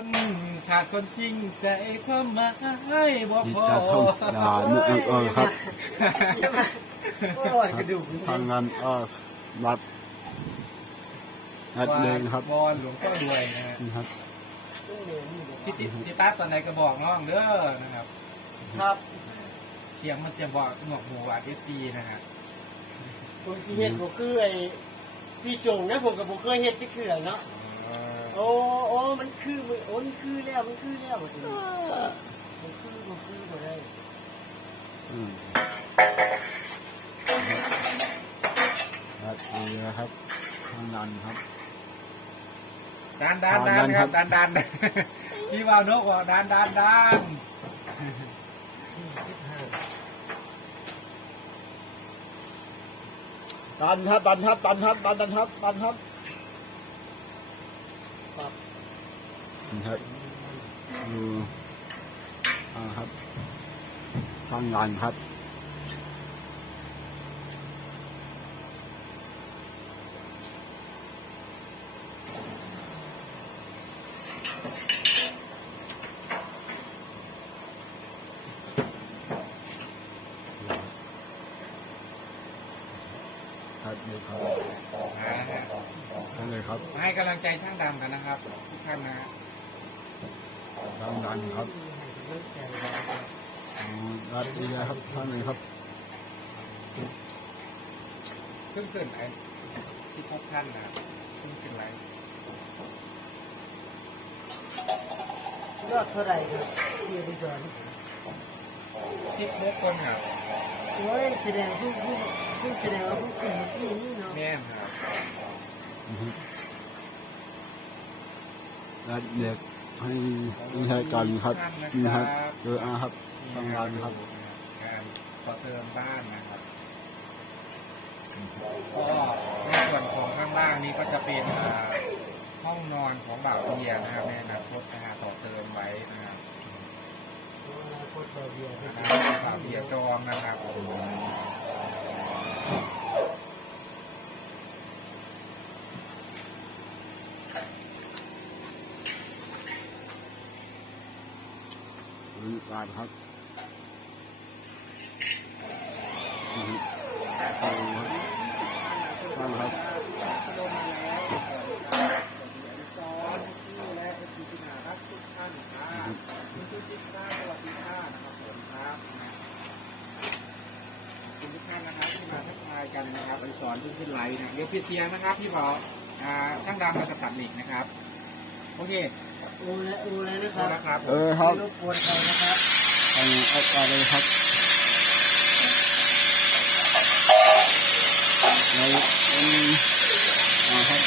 คนขาดคนจริงใจความหมายบ่ที่พอจะทำด่าเมื่อเออครับโอ้ยกระดูกทางงานเออวัดนัดเลงครับวอนหลวงพ่อรวยนะฮะนี่ครับที่ติดที่ตัดตอนไหนก็บอกน้องเด้อนะครับ ครับเสียงมันจะบอกหนวกหูอัดเอฟซีนะฮะผมสิเฮ็ดบ่คือไอ้พี่จงนะผมก็บ่เคยเฮ็ดจักเทื่อเนาะ โอ้โอ้มันคือมันโอ้มันคือแล้วมันคือแล้วบัดนี้มันคือบ่คือบ่ได้อืมนัดเลงครับทางงานครับดานดานดานครับดานดานพี่ว่าวนกบอกดานดานดานดันครับดันครับดันครับดันดันครับดันครับ ครับนี่ครับดูอ่าครับทางงานครับครับนี่ครับ อ่าฮะ นั่นเลยครับ มาให้ กำลังใจช่างดำกันนะครับ ทุกท่านนะฮะทางงานครับอืมนัดเลงครับทางไหนครับเพิ่งขึ้นไอ้ที่พบท่านนะครับเพิ่งขึ้นไลฟ์ยอดเท่าไหร่ครับพี่อดิศรที่พบคนครับโอ้ยแสดงผู้ผู้ผู้แสดงว่าผู้เก่งที่นี่เนาะแม่นครับ อือฮึนัดเด็กให้ให้ให้กันครับนี่ครับเอออาครับทำงานครับ การต่อเติมบ้านนะครับก็ในส่วนของข้างล่างนี้ก็จะเป็นห้องนอนของบ่าวเบียนะครับในอนาคตนะฮะต่อเติมไว้นะครับอนาคตเบียนะครับบ่าวเบียจองนะครับ บริการครับอือฮึเอาครับตั้งครับคุณทุกท่านนะครับที่มาทักทายกันนะครับไปสอนขึ้นขึ้นไลน์นะเดี๋ยวพี่เสียงนะครับพี่บอกอ่าช่างดำเราจะตัดเหล็กนะครับ โอเค โอ้และโอ้และนะครับนะครับเออครับรบกวนใครนะครับเอาเอาเอาเลยครับเราเป็นอ่าครับ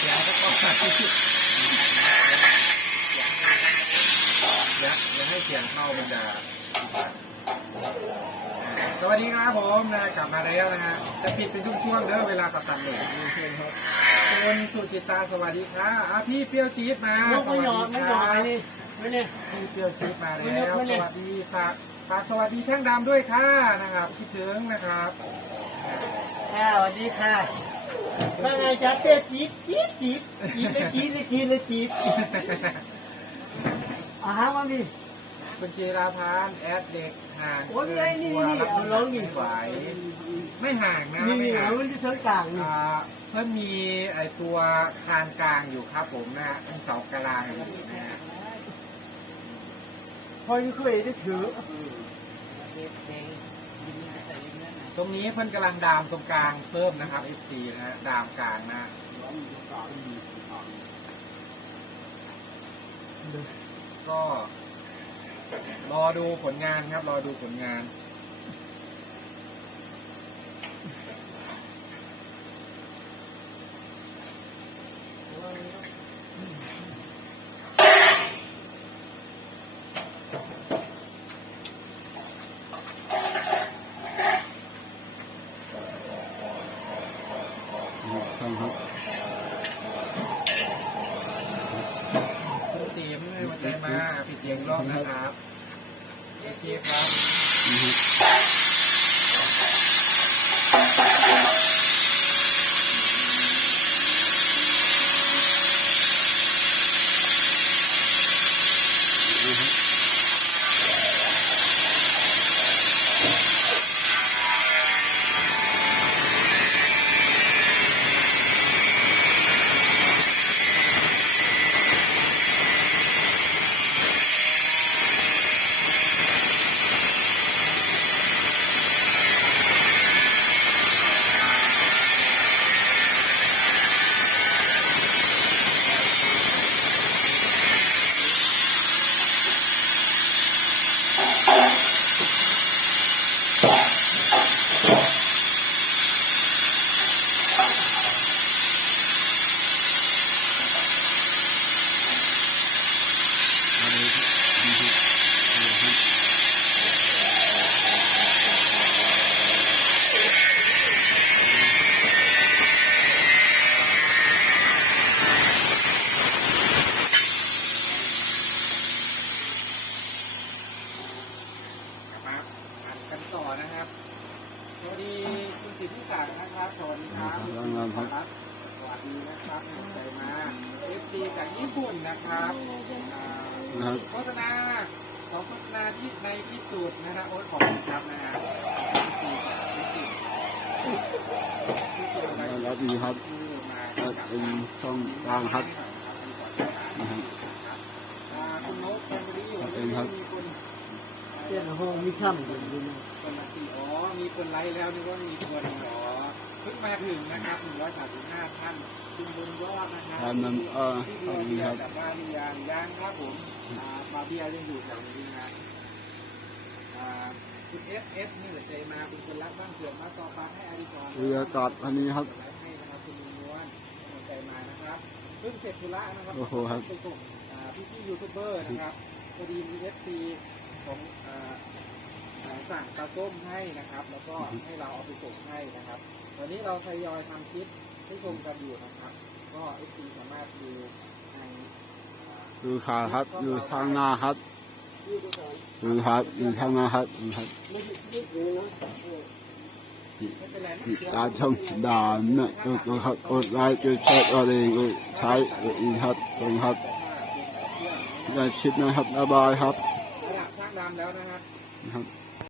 เดี๋ยวก็ต้องตัดที่เดี๋ยวเดี๋ยว ให้เสียงเข้ามันจะสวัสดีครับผมนะกลับมาแล้วนะฮะจะปิดเป็นช่วงๆเด้อเวลาตัดตัดเหล็กเชิญครับคุณสุจิตาสวัสดีครับอะพี่เปรี้ยวจี๊ดมาไม่สวัสหยอดดีไม่คหยรัอดบนี่ไม่เนี่ย พี่เปรี้ยวจี๊ดมาแล้วไม่สเนี่ยวัสดีฝากฝากสวัสดีช่างดำด้วยค่ะนะครับคิดถึงนะครับค่ะสวัสดีค่ะว่าไงจ๊ะเต้จี๊ดจี๊ดจี๊ดจี๊ดเลยจี๊ดเลยจี๊ดเลยจี๊ดอาหารมาดิ คุณจีราพานแอดเด็กห่างโอ้ยนี่นี่นี่ รับเอาร้องนี่ไม่ไหวไม่ห่างนะนี่ไม่นี่ห่างเอามันที่ชั้นกลางนี่อ่าเพิ่มมีไอตัวคานกลางอยู่ครับผมนะฮะเป็นเสากลางอยู่นะฮะพอที่เคยได้ถือตรงนี้เพิ่นกำลังดามตรงกลางเพิ่มนะครับ F4 นะฮะดามกลางนะ ก็ รอดูผลงานครับ รอดูผลงานตีมวันใจมาพี่เสียงรอบนะครับ เคครับนะครับ มาอ่านกันต่อนะครับสวัสดีคุณสิทธิศักดิ์นะครับสวัสดีครับครับสวัสดีนะครับสนใจมาเอฟซีจากญี่ปุ่นนะครับอ่านะครับโฆษณาขอโฆษณาที่ในที่สุดนะฮะโอ๊ตขอบคุณครับนะฮะที่สุดที่สุดแล้วดีครับที่มาก็เป็นช่องกลางครับนะครับอ่าคุณโน้ตแฟมิลี่เป็นครับมีคน เจ้าห้องมีซ้ำอยู่นี่นะคนละสี่อ๋อ มีคนไลค์แล้วนึกว่ามีคนเหรอเพิ่งมาถึงนะครับหนึ่งร้อยสามสิบห้าท่านคุณบุญยอดนะครัทานน้ำเออที่ขเดีอบยวคุณครับเดียวกับบ้านหรือยังยังครับผมอ่าบาเบียยังอยู่แถวนี้นะอ่าคุณเอสเอสนี่หัวใจมาคุณคนรักบ้านเกิดมาต่อปาให้อาริกรบรรยากาศอันนี้ครับไลค์ให้นะครับคุณลุงม้วนหัวใจมานะครับเพิ่งเสร็จธุระนะครับโอ้โหครับไปส่งอ่าพี่ๆยูทูบเบอร์นะครับพอดีมีเอฟซี ของอ่าอ่าสั่งปลาส้มให้นะครับ แล้วก็ให้เราเอาไปส่งให้นะครับตอนนี้เราทยอยทำคลิปให้ชมกันอยู่นะครับ ก็เอฟซีสามารถดูทางอ่าดูขาครับอยู่ทางหน้าครับดูครับอยู่ทางหน้าครับดูครับไม่ได้ไม่รู้นะเออไม่เป็นไรนะติดตามช่องด่านนะกดครับกดไลค์กดแชร์กดเองกดใช้กดอีกครับตรงครับได้คลิปนะครับบ๊ายบายครับระดับช่ามแล้วนะครับนะครับ